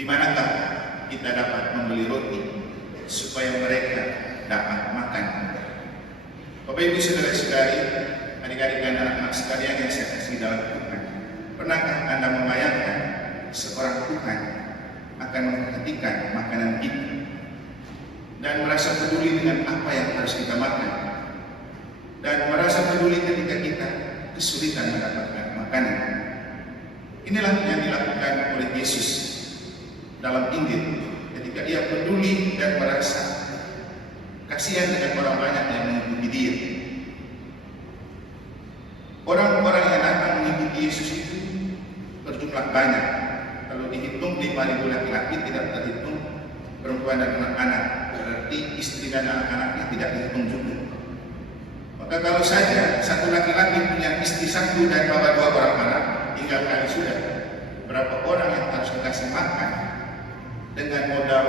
Di manakah kita dapat membeli roti supaya mereka dapat makan? Bapak Ibu Saudara-saudari, adik-adik dan anak-anak sekalian yang saya kasih dalam Tuhan, pernahkah Anda membayangkan seorang Tuhan akan memperhatikan makanan kita dan merasa peduli dengan apa yang harus kita makan, dan merasa peduli ketika kita kesulitan mendapatkan makanan? Inilah yang dilakukan oleh Yesus dalam Injil ketika Dia peduli dan merasa kasihan dengan orang banyak yang mengikuti Dia. Orang-orang yang datang mengikuti Yesus itu berjumlah banyak. Kalau dihitung 5.000 laki-laki, tidak terhitung perempuan dan anak-anak, berarti istri dan anak-anaknya tidak dihitung juga. Maka kalau saja satu laki-laki punya istri satu dan bawa 2 orang anak, tinggal kali sudah berapa orang yang harus dikasih makan dengan modal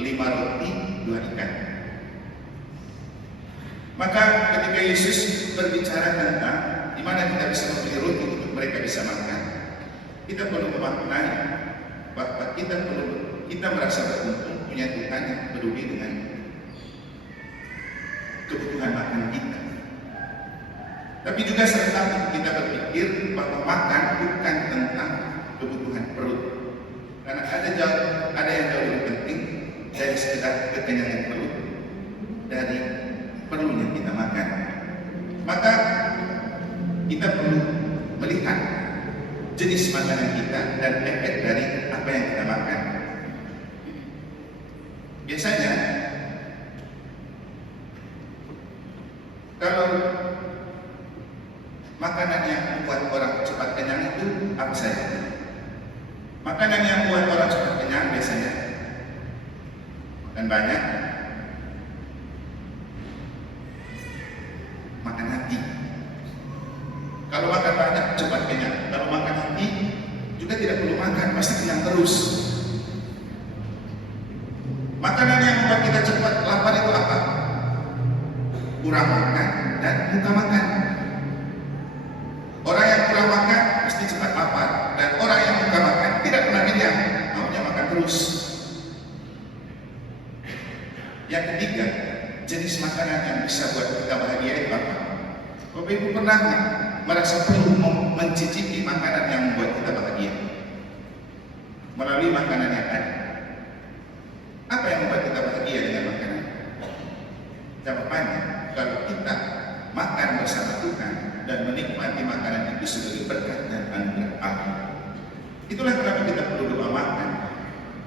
5 roti 2 ikan. Maka ketika Yesus berbicara tentang di mana kita bisa membeli roti untuk mereka bisa makan, kita perlu memaknai bahwa kita merasa beruntung punya Tuhan yang peduli dengan kebutuhan makan kita. Tapi juga serta kita berpikir bahwa makan bukan tentang kebutuhan perut, karena ada yang jauh lebih penting dari sekedar kekenyangan perut, dari perlunya kita makan. Maka kita perlu melihat jenis makanan kita dan efek dari apa yang kita makan. Biasanya kalau makanan yang membuat orang cepat kenyang itu apa saja? Makanan yang membuat orang cepat kenyang biasanya makan banyak, makan hati. Kalau makan banyak cepat kenyang, kalau makan hati juga tidak perlu makan, pasti kenyang terus. Makanan yang membuat kita cepat lapar itu apa? Kurang makan dan muka makan. Orang yang kurang makan pasti cepat lapar, dan orang yang muka makan tidak pernah kenyang, maunya makan terus. Yang ketiga, jenis makanan yang bisa buat kita bahagia itu apa? Bapak Ibu pernah merasa perlu mencicipi makanan yang membuat kita bahagia melalui makanan yang ada? Apa yang membuat kita bahagia dengan makanan? Jawabannya, kalau kita makan bersama Tuhan dan menikmati makanan itu sebagai berkat dan anugerah Allah. Itulah kenapa kita perlu doa makan.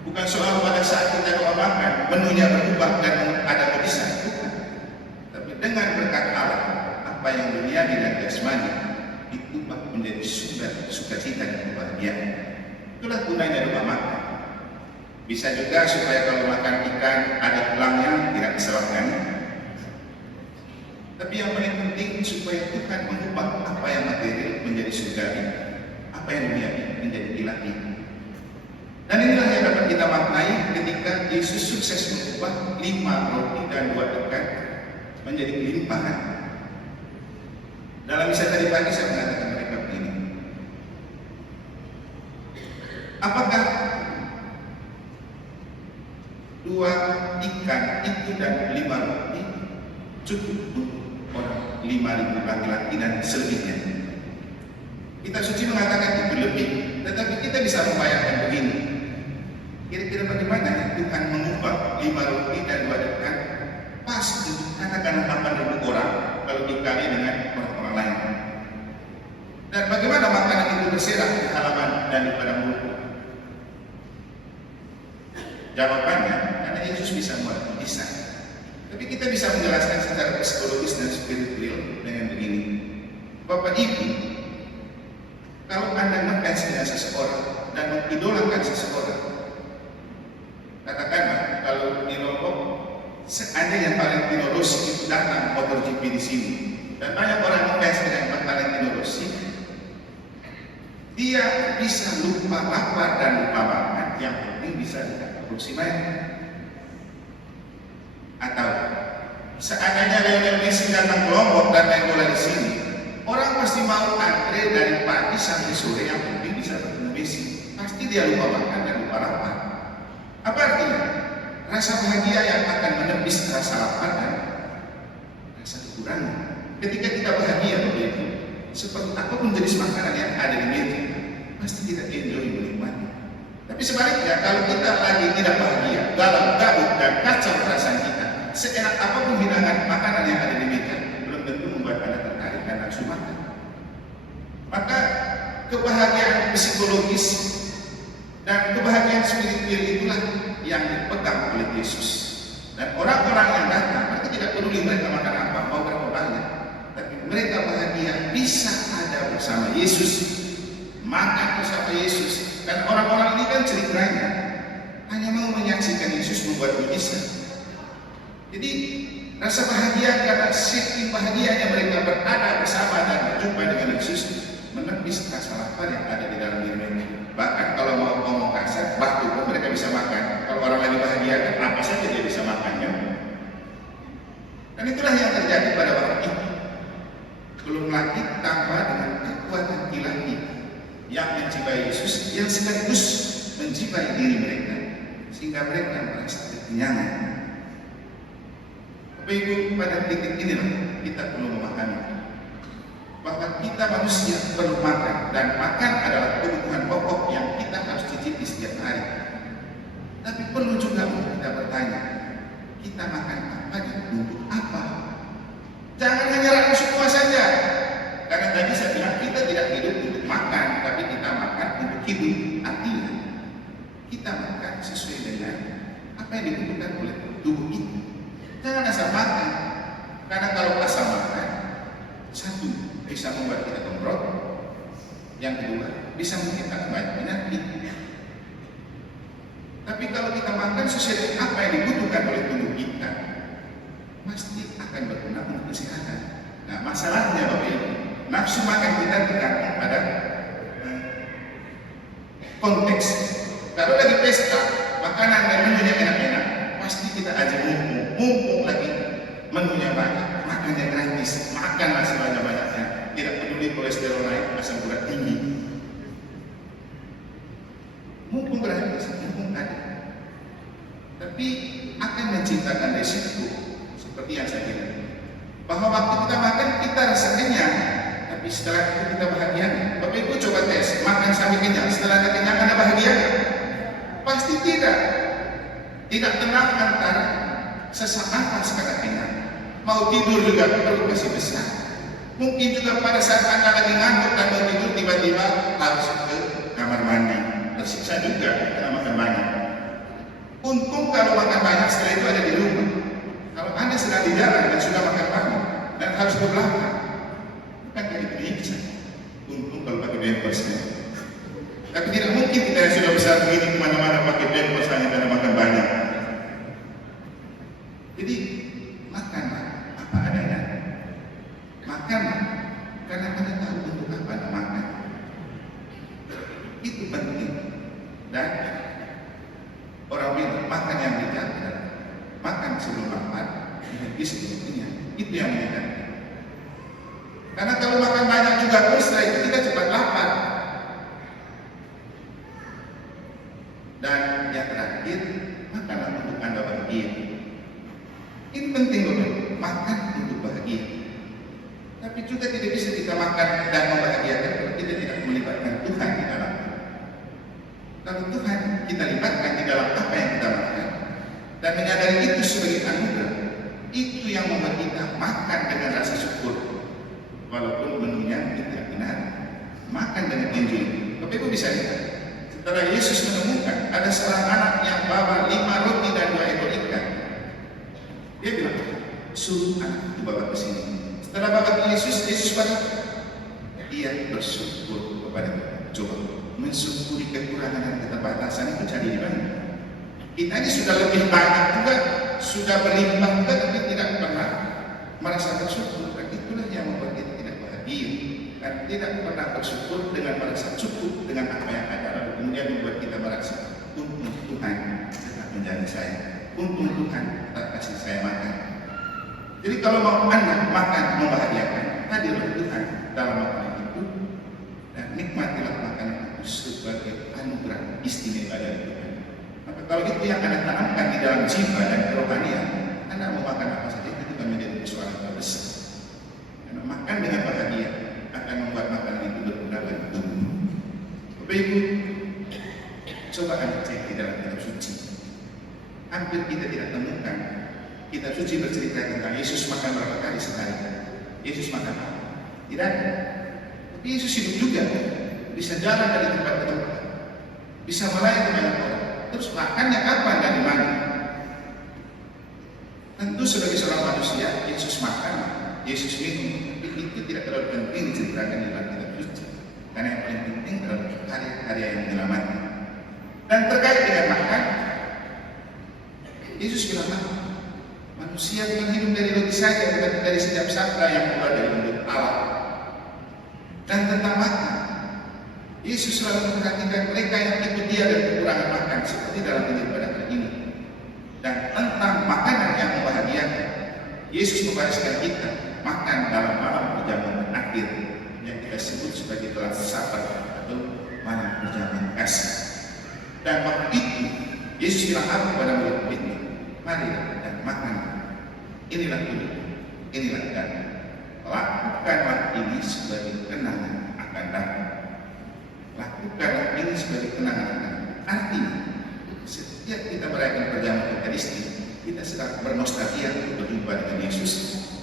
Bukan soal pada saat kita doa makan menunya berubah dan ada mujizat, bukan. Tapi dengan berkat Allah, apa yang duniawi dan jasmani diubah menjadi sukacita dan kebahagiaan. Itulah gunanya doa makan. Bisa juga supaya kalau makan ikan ada tulangnya tidak diserahkan. Tapi yang paling penting supaya Tuhan mengubah apa yang material menjadi surgawi, apa yang duniawi menjadi ilahi. Dan inilah yang dapat kita maknai ketika Yesus sukses mengubah 5 roti dan 2 ikan menjadi kelimpahan. Dalam misa tadi pagi saya mengatakan mereka begini, apakah 2 ikan itu dan 5 roti cukup untuk orang 5.000 laki-laki dan selebihnya? Kitab suci mengatakan itu lebih, tetapi kita bisa membayangkan begini, kira-kira bagaimana Tuhan mengubah 5 roti dan 2 ikan pas untuk katakan 8.000 orang kalau dikali dengan orang-orang lain. Dan bagaimana makanan itu berserakan di halaman dan di padang rumput? Jawabannya, karena Yesus bisa membuat mujizat. Tapi kita bisa menjelaskan secara psikologis dan spiritual dengan begini. Bapak Ibu, kalau Anda ngefans dengan seseorang dan mengidolakan seseorang, katakanlah kalau di Lombok, seandainya Valentino Rossi itu datang MotoGP di sini, dan banyak orang ngefans dengan Valentino Rossi, dia bisa lupa lapar dan lupa makan, yang penting bisa produksi main. Atau seandainya Lionel Messi datang ke Lombok dan main bola di sini, orang pasti mau antre dari pagi sampai sore, yang penting bisa bertemu Messi. Pasti dia lupa makan dan lupa lapar. rasa bahagia yang akan menepis rasa lapar dan rasa kekurangan. Ketika kita bahagia begitu, seperti apapun jenis makanan yang ada di meja, pasti kita enjoy menikmati. Tapi sebaliknya, kalau kita lagi tidak bahagia, galau, gaduh, dan kacau perasaan kita, seenak apapun hidangan makanan yang ada di meja, belum tentu membuat Anda tertarik dan nafsu makan. Maka kebahagiaan psikologis dan kebahagiaan spiritual itulah yang dipegang oleh Yesus. Dan orang-orang yang datang, mereka tidak peduli mereka makan apa, mau berapa banyak, tapi mereka bahagia bisa ada bersama Yesus, makan bersama Yesus. Dan orang-orang ini kan ceritanya hanya mau menyaksikan Yesus membuat mujizat. Jadi rasa bahagia karena saking bahagianya mereka berada bersama dan berjumpa dengan Yesus, menepis rasa lapar yang ada di dalam diri mereka. Bahkan kalau mau ngomong kasar, waktu pun mereka bisa makan. Kalau orang lagi bahagia, kan apa saja dia bisa makannya. Dan itulah yang terjadi pada waktu itu. Belum lagi tambah dengan kekuatan ilahi yang menjiwai Yesus, yang sekaligus menjiwai diri mereka, sehingga mereka merasa kekenyangan. Bapak Ibu, pada titik inilah kita perlu memahami bahwa kita manusia perlu makan, dan makan adalah kebutuhan pokok yang kita harus cicipi setiap hari. Tapi perlu juga untuk kita bertanya, kita makan apa dan untuk apa? Jangan hanya ragu semua saja. Karena tadi saya bilang kita tidak hidup untuk makan, tapi kita makan untuk hidup. Artinya kita makan sesuai dengan apa yang dibutuhkan oleh tubuh kita. Jangan asal makan, karena kalau asal makan, satu, bisa membuat kita gembrot. Yang kedua, bisa menciptakan banyak penyakit. Tapi kalau kita makan sesuai dengan apa yang dibutuhkan oleh tubuh kita, pasti akan berguna untuk kesehatan. Nah, masalahnya Bapak Ibu, nafsu makan kita tergantung pada konteks. Kalau lagi pesta, makanan dan menunya enak-enak, pasti kita aja mumpung lagi menunya banyak, makannya gratis, makanlah sebanyak-banyaknya, tidak peduli kolesterol naik, asam urat tinggi. Mumpung gratis, mumpung ada. Tapi akan menciptakan resiko seperti yang saya bilang, bahwa waktu kita makan kita rasa kenyang, tapi setelah itu kita bahagia. Bapak Ibu coba tes, makan sampai kenyang, setelah ada kenyang Anda bahagia? Pasti tidak. Tidak tenang antara sesak nafas karena kenyang. Mau tidur juga perut masih besar. Mungkin juga pada saat Anda lagi ngantuk dan mau tidur, tiba-tiba harus ke kamar mandi, tersiksa juga karena makan banyak. Untung kalau makan banyak setelah itu ada di rumah. Kalau Anda sedang di jalan dan sudah makan banyak dan harus ke belakang, bukan dari bisa. Untung kalau pakai pampers. Tapi tidak mungkin kita yang sudah besar begini kemana-mana pakai pampers hanya karena makan banyak. Jadi makanlah apa adanya. Makanlah karena Anda tahu untuk apa Anda makan. Itu penting. Dan orang bilang makan yang bijak adalah makan sebelum lapar, berhenti sebelum kenyang. Itu yang bijak. Karena kalau makan banyak juga terus, setelah itu kita cepat lapar. Dan yang terakhir, makanlah untuk Anda bahagia. Ini penting Bapak, makan untuk bahagia. Tapi juga tidak bisa kita makan dan membahagiakan kalau kita tidak melibatkan Tuhan di dalam. Kalau Tuhan kita libatkan di dalam apa yang kita makan dan menyadari itu sebagai anugerah, itu yang membuat kita makan dengan rasa syukur, walaupun menunya tidak benar. Makan dengan enjoy. Bapak Ibu bisa lihat, setelah Yesus menemukan ada seorang anak yang bawa 5 roti dan 2 ekor ikan, dia bilang, suruh anak itu bawa ke sini. Setelah bawa ke Yesus pada dia bersyukur kepada Tuhan. Coba mensyukuri kekurangan dan keterbatasan itu cari di mana? Kita ini sudah lebih banyak juga, sudah berlimpah juga, tapi tidak pernah merasa bersyukur. Dan itulah yang membuat kita tidak bahagia dan tidak pernah bersyukur dengan merasa cukup dengan apa yang ada. Lalu kemudian membuat kita merasa untung Tuhan tetap menjadi saya, untung Tuhan tetap kasih saya makan. Jadi kalau mau anak makan membahagiakan, hadirlah Tuhan dalam makanan itu dan nikmatilah makanan itu sebagai anugerah istimewa dari Tuhan. Maka kalau itu yang Anda tanamkan di dalam jiwa dan kerohanian, Anda mau makan apa saja itu bukan menjadi persoalan terbesar. Karena makan dengan bahagia akan membuat makanan itu berguna bagi tubuh. Bapak Ibu, coba Anda cek di dalam kitab suci. Hampir kita tidak temukan kitab suci bercerita tentang Yesus makan berapa kali sehari. Yesus makan apa? Tidak ada. Tapi Yesus hidup juga, bisa jalan dari tempat ke tempat, bisa melayani banyak orang. Terus makannya kapan dan di mana? Tentu sebagai seorang manusia, Yesus makan, Yesus minum, tapi itu tidak terlalu penting diceritakan di dalam kitab suci. Karena yang paling penting adalah karya-karya yang menyelamatkan. Dan terkait dengan makan, Yesus bilang, manusia bukan hidup dari roti saja, tetapi dari setiap sabda yang keluar dari mulut Allah. Dan tentang makan, Yesus selalu memperhatikan mereka yang ikut dia dan kekurangan makan, seperti dalam Injil pada hari ini. Dan tentang makanan yang membahagiakan, Yesus membariskan kita makan dalam malam perjamuan akhir yang kita sebut sebagai telah Sabat atau malam perjamuan kasih. Dan waktu itu Yesus bilang apa kepada murid-muridnya? Mari dan makan. Inilah tubuh, inilah daging. Lakukanlah ini sebagai kenangan akan datang. Lakukanlah ini sebagai kenangan akan datang. Artinya, setiap kita merayakan perjamuan Ekaristi, kita sedang bernostalgia untuk berjumpa dengan Yesus.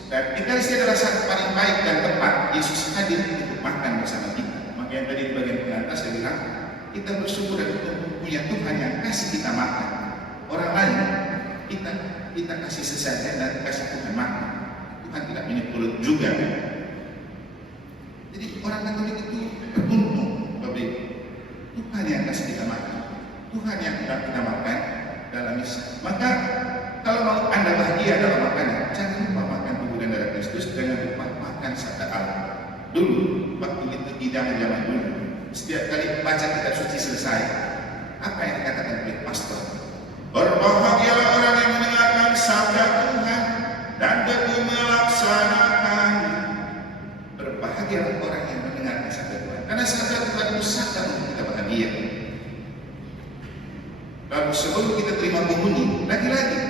Dan Ekaristi adalah saat paling baik dan tepat Yesus hadir untuk makan bersama kita. Maka yang tadi di bagian pengantar saya bilang, kita bersyukur dan punya Tuhan yang kasih kita makan. Orang lain kita kasih sesajen dan kasih Tuhan makan. Tuhan tidak menyepuluh juga. Jadi orang Katolik itu beruntung, Bapak Ibu. Tuhan yang kasih kita makan, Tuhan yang kita makan dalam misa. Maka kalau mau Anda bahagia dalam makanan, jangan lupa makan tubuh dan darah Kristus, jangan lupa makan sabda Allah. Dulu waktu itu zaman dulu, setiap kali baca kitab suci selesai, apa yang dikatakan oleh pastor? Berbahagialah orang yang mendengarkan sabda Tuhan dan tekun melaksanakannya. Berbahagialah orang yang mendengarkan sabda Tuhan, karena sabda Tuhan itu sabda untuk kita bahagia. Lalu sebelum kita terima komuni, lagi-lagi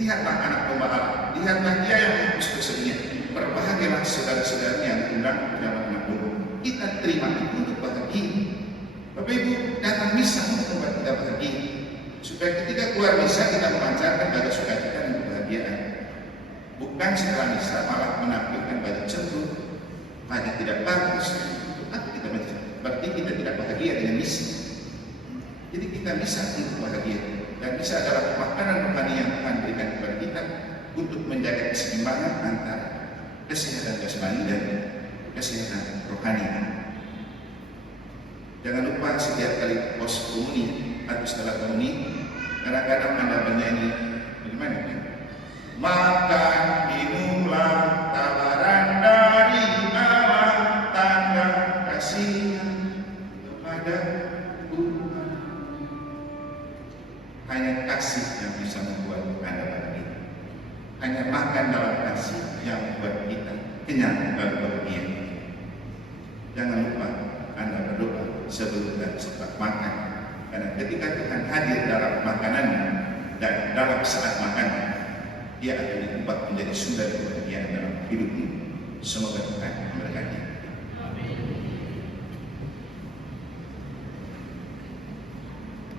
lihatlah anak domba Allah, lihatlah dia yang menghapus kesedihan. Berbahagialah saudara-saudara yang diundang dalam anak domba. Kita terima itu untuk bahagia. Bapak Ibu, datang misa untuk membuat kita bahagia, supaya ketika keluar misa kita memancarkan bagi sukacita dan kebahagiaan. Bukan setelah misa malah menampilkan baju cemburu, banyak tidak bagus. Apa kita baca? Berarti kita tidak bahagia dengan misa. Jadi kita misa untuk bahagia, dan misa adalah makanan rohani yang Tuhan berikan kepada kita untuk menjaga keseimbangan antara kesehatan jasmani dan kesehatan rohani. Jangan lupa setiap kali pos komuni atau setelah komuni, kadang-kadang Anda bernyanyi bagaimana ya? Makan minumlah tawaran dari Allah, tanda kasihnya kepada Tuhan. Hanya kasih yang bisa membuat Anda bahagia. Hanya makan dalam kasih yang membuat kita kenyang dan bahagia. Jangan lupa Anda berdoa sebelum dan setelah makan, karena ketika Tuhan hadir dalam makanannya dan dalam saat makan, dia akan diubah menjadi sumber kebahagiaan dalam hidupmu. Semoga Tuhan memberkati.